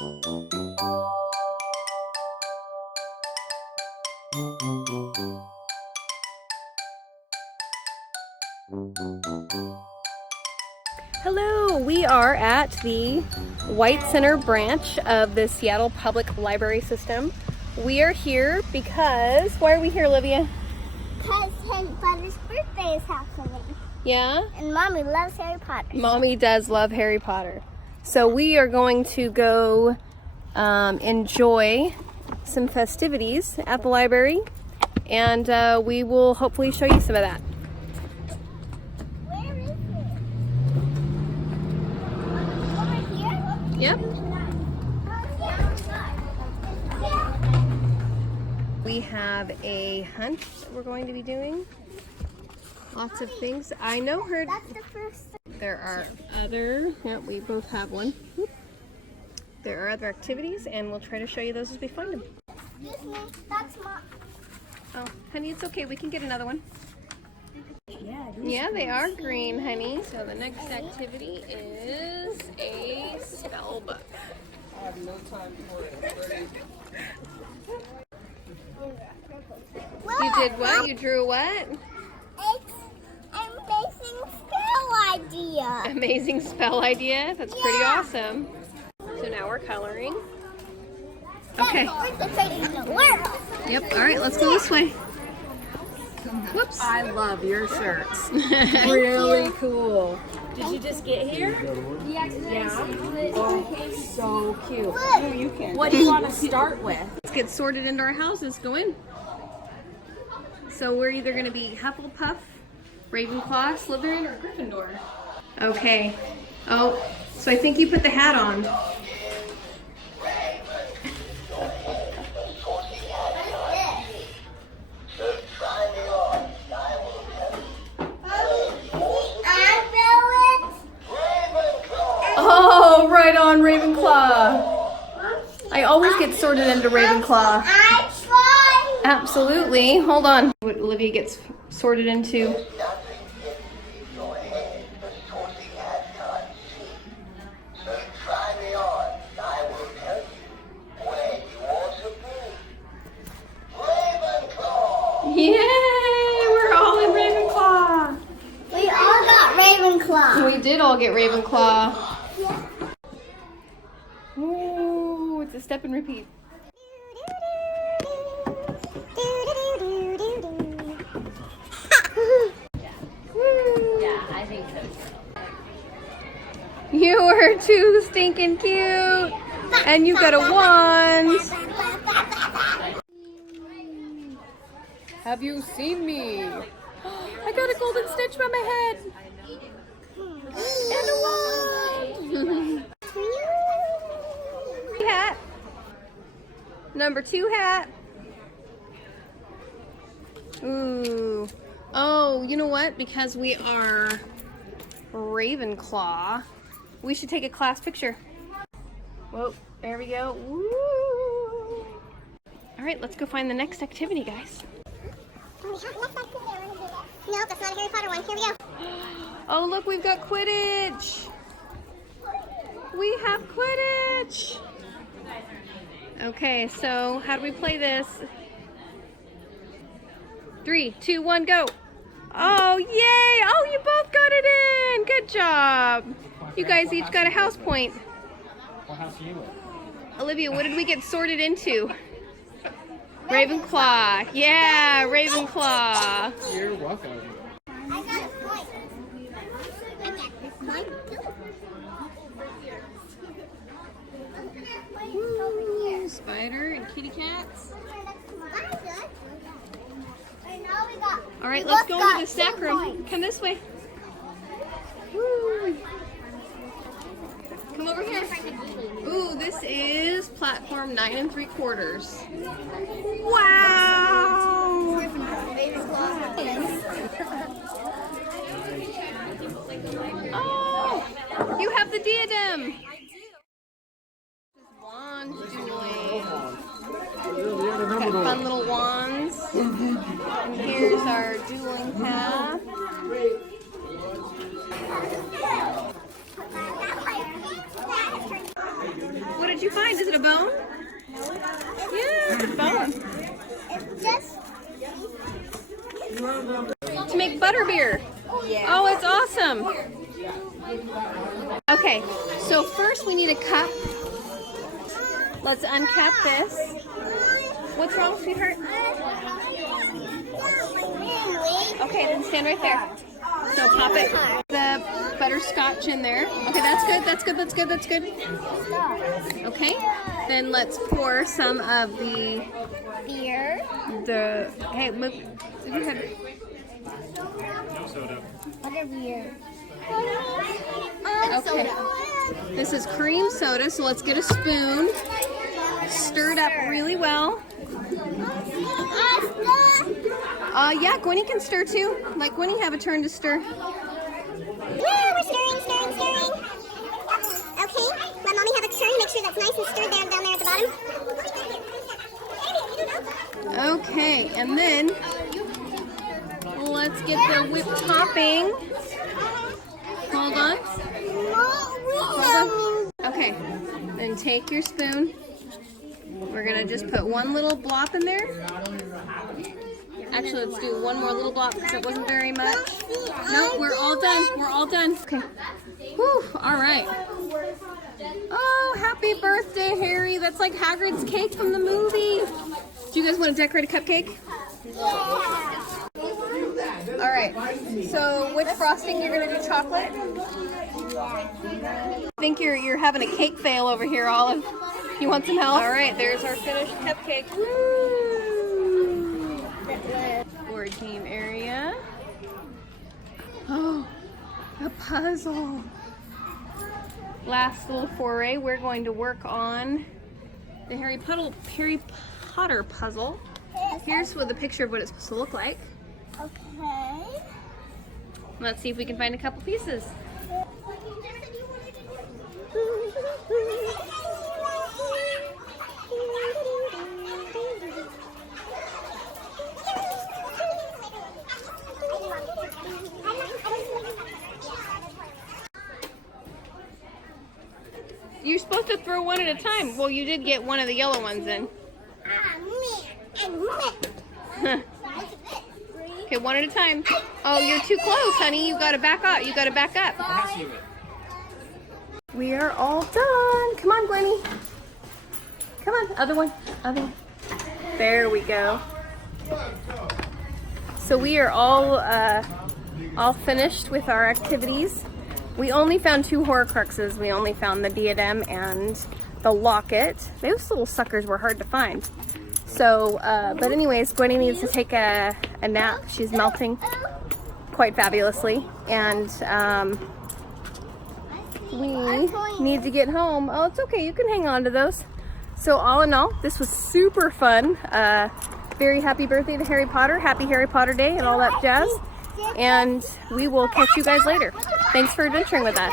Hello, we are at the White Center branch of the Seattle Public Library System. We are here because, why are we here, Olivia? Because his brother's birthday is happening. Yeah? And Mommy loves Harry Potter. Mommy does love Harry Potter. So we are going to go enjoy some festivities at the library, and we will hopefully show you some of that. Where is it? Over here? Yep. We have a hunt that we're going to be doing. Lots of things. I know her. That's the first. There are other, yeah, we both have one. There are other activities, and we'll try to show you those as we find them. Excuse me, that's Mom. Oh, honey, it's okay. We can get another one. Yeah, they are green, honey. So the next activity is a spell book. I have no time for it. You did what? You drew what? It's amazing spell idea. Amazing spell idea. That's pretty awesome. So now we're coloring. Okay. We're the greatest in the world. Yep. All right, let's go this way. Whoops. I love your shirts. Really Cool. Did you just get here? Yeah. Oh, so cute. Look. What do you want to start with? Let's get sorted into our houses. Go in. So we're either going to be Hufflepuff, Ravenclaw, Slytherin, or Gryffindor. Okay. Oh, so I think you put the hat on. Oh, right on, Ravenclaw. I always get sorted into Ravenclaw. I tried. Absolutely. Hold on. What Olivia gets sorted into. Yay! We're all in Ravenclaw. We all got Ravenclaw. We did all get Ravenclaw. Ooh, it's a step and repeat. Yeah, I think so. You were too stinking cute. And you got a wand. Have you seen me? I got a golden stitch by my head. And a wand. Hat. Number 2 hat. Ooh. Oh, you know what? Because we are Ravenclaw, we should take a class picture. Whoa, there we go. Woo. All right, let's go find the next activity, guys. No, that's not a Harry Potter one. Here we go. Oh, look, we've got Quidditch. We have Quidditch. Okay, so how do we play this? 3, 2, 1, go. Oh, yay! Oh, you both got it in. Good job. You guys each got a house point. What house are you in? Olivia, what did we get sorted into? Ravenclaw. Yeah, Ravenclaw. You're welcome. I got a point. I got this point too. Ooh, spider and kitty cats. All right, let's go into the snack room. Come this way. Woo. Come over here. Ooh, this is platform 9 3/4. Wow! Oh, you have the diadem. Wand dueling. Got fun little wands. And here's our dueling path. What did did you find? Is it a bone? Yeah, it's a bone. It's just. To make butterbeer. Oh, it's awesome. Okay, so first we need a cup. Let's uncap this. What's wrong, sweetheart? Okay, then stand right there. So pop it. The butterscotch in there. Okay, that's good, that's good, that's good, that's good. Okay, then let's pour some of the Beer. hey, move your head. What a beer. Okay, this is cream soda, so let's get a spoon. Stir it up really well. Yeah, Gwenny can stir too. Let Gwenny have a turn to stir. Woo, we're stirring. Okay, let Mommy have a turn. Make sure that's nice and stirred down there at the bottom. Okay, and then let's get the whipped topping. Hold on. Okay, then take your spoon. We're gonna just put one little blop in there. Actually, let's do one more little block because it wasn't very much. Nope, we're all done. We're all done. Okay. Whew, all right. Oh, happy birthday, Harry. That's like Hagrid's cake from the movie. Do you guys want to decorate a cupcake? All right. So which frosting you're going to do, chocolate? I think you're having a cake fail over here, Olive. You want some help? All right, there's our finished cupcake. Woo! Board game area. Oh, a puzzle. Last little foray, we're going to work on the Harry Potter puzzle. Here's with a picture of what it's supposed to look like. Okay. Let's see if we can find a couple pieces. You're supposed to throw one at a time. Well, you did get one of the yellow ones in. Okay, one at a time. Oh, you're too close, honey. You gotta back up. You gotta back up. We are all done. Come on, Gwenny. Come on, other one. Other one. There we go. So we are all finished with our activities. We only found 2 Horcruxes. We only found the diadem and the locket. Those little suckers were hard to find. So, but anyways, Gwenny needs to take a nap. She's melting quite fabulously. And we need to get home. Oh, it's okay. You can hang on to those. So all in all, this was super fun. Very happy birthday to Harry Potter. Happy Harry Potter Day and all that jazz. And we will catch you guys later. Thanks for adventuring with us.